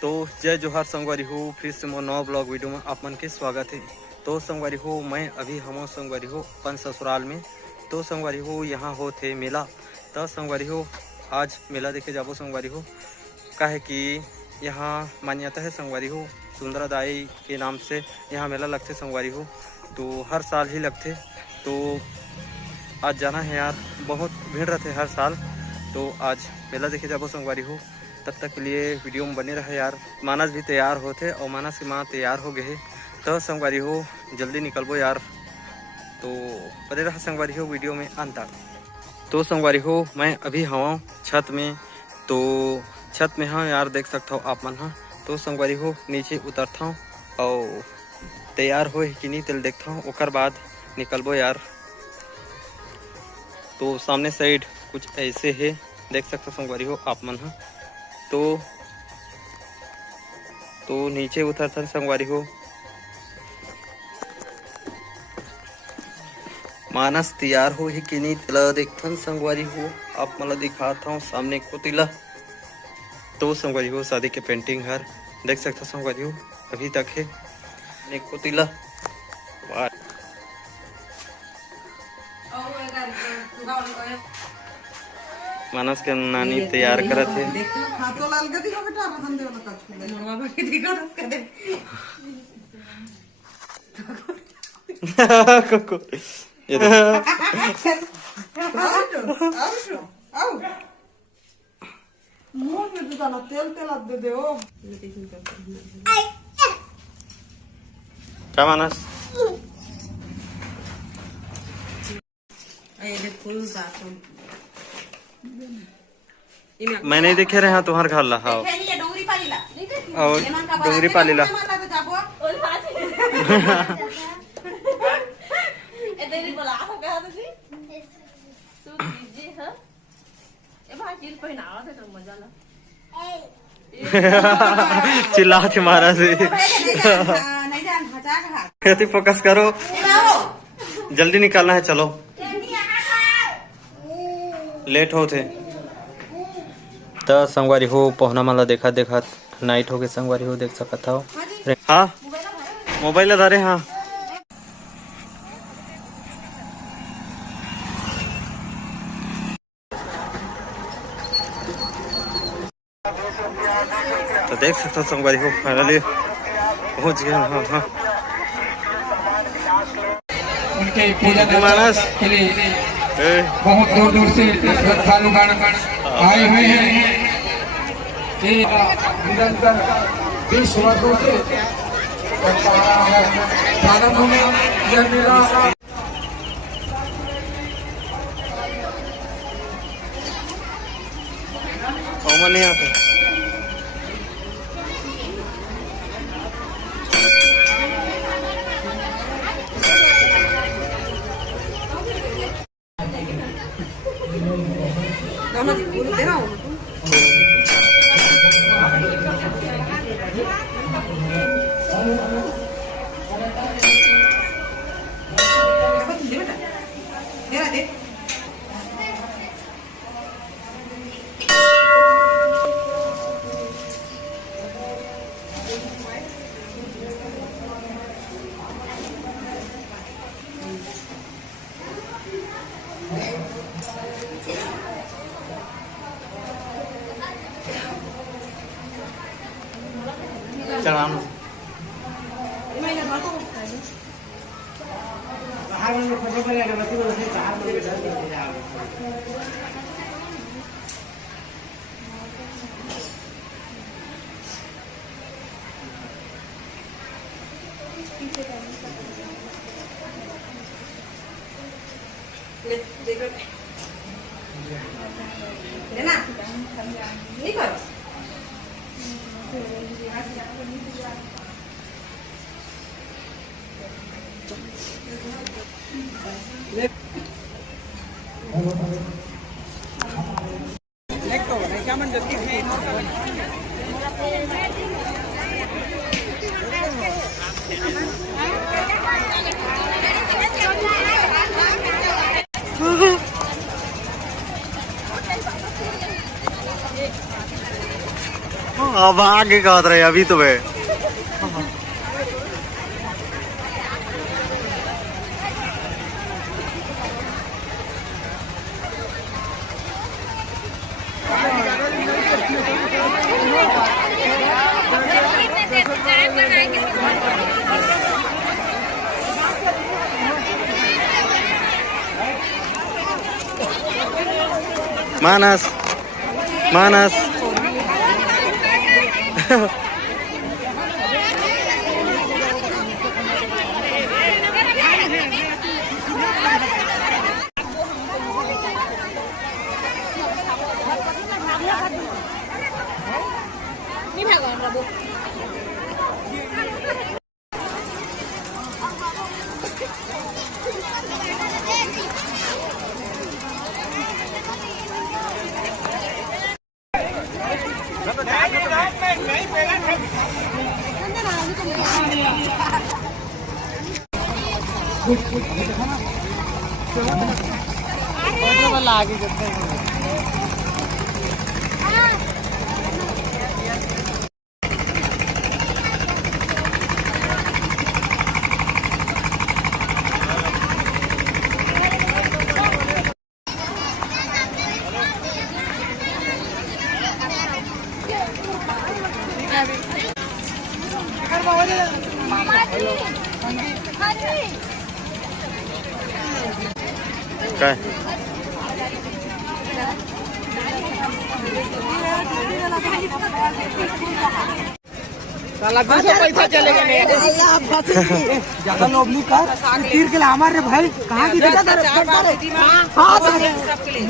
तो जय जोहार संगवारी हो, फिर से मोर नवा ब्लॉग वीडियो में आप मन के स्वागत है। तो संगवारी हो, मैं अभी हम संगवारी हो अपन ससुराल में। तो संगवारी हो यहाँ हो थे मेला। तो संगवारी हो आज मेला देखे जाबो संगवारी हो। काहे कि यहाँ मान्यता है संगवारी हो, सुंदरादाई के नाम से यहाँ मेला लगते संगवारी हो। तो हर साल ही लगते। तो आज जाना है यार, बहुत भीड़ रहते हर साल। तो आज मेला देखे जाबो संगवारी हो। तब तक के लिए वीडियो में बने रहे यार। मानस भी तैयार होते और मानस की माँ तैयार हो गए। तो संगवारी हो जल्दी निकलबो यार। तो बने रहा संगवारी हो वीडियो में अंत तक। तो संगवारी हो मैं अभी हवा छत में। तो छत में हाँ यार, देख सकता हो आप मन। हाँ तो संगवारी हो नीचे उतरता हूँ और तैयार हो कि नहीं तेल देखता हूँ, ओकर बाद निकलबो यार। तो सामने साइड कुछ ऐसे है, देख सकते हो संगवारी हो आप मन। हाँ तो नीचे उतरता संगवारी हो। मानस तैयार हो ही कि नहीं तेला देखथन संगवारी हो। आप मला दिखाता हूँ सामने को तिला। तो संगवारी हो शादी के पेंटिंग हर देख सकता संगवारी हो अभी तक है को तिला। मानस के नानी तैयार करत है। ये क्या मानस मैं नहीं देखे रहे हैं तुम्हारे घर ला। हाँ और डोंगरी पाली ला। चिल्ला थे मारा से। फोकस करो, जल्दी निकालना है, चलो लेट हो थे। तो संगवारी हो पहुना माला देखा देखा नाइट हो गए संगवारी हो, देख सकता हो। हाँ मोबाइल धारे। हाँ तो देख सकते हो संगवारी हो फाइनली पहुंच गए। हाँ हाँ उनके पूजन मानस के लिए बहुत दूर दूर से श्रद्धालुगण आए हुए हैं। निरंतर 20 वर्षों से प्रारंभ में यह मेला नहीं आते। चलाना लेना नहीं करो। अब आगे कहत रहे अभी तो वे मानस मानस काय साला 200 पैसा चलेगा ज्यादा लोभ नहीं कर तीर के लिए हमारे भाई कहाँ की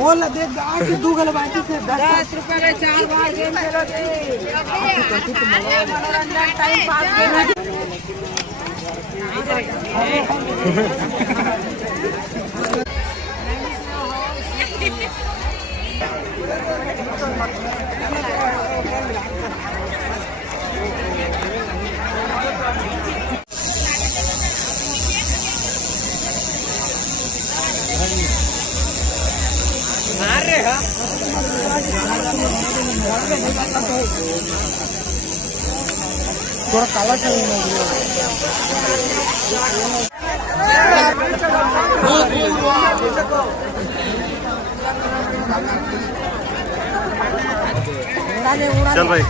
मोल दे दू गल बाकी से 10 रुपए में 4 बार गेम खेलो मनोरंजन टाइम पास थोड़ा काला चल भाई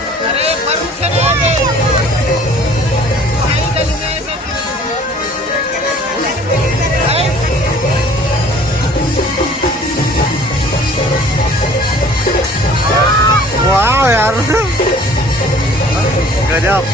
वाह यार गजब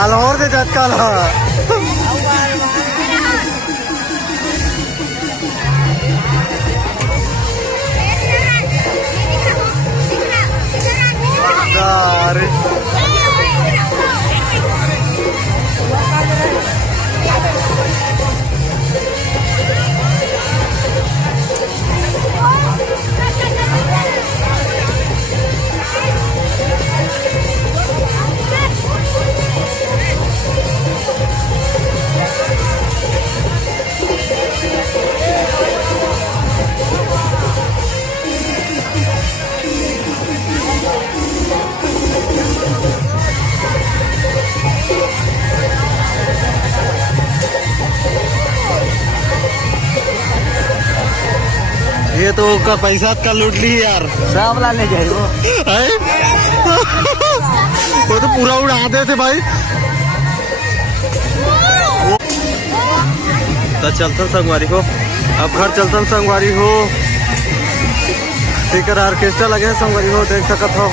आलोर के झटका ला ये तो का पैसा का लूट ली यार सब ला ले जाए वो वो तो पूरा उड़ा दे थे भाई तो चलता संगवारी हो अब घर चलता संगवारी हो स्पीकर ऑर्केस्ट्रा लगे संगवारी हो देख सकत हो।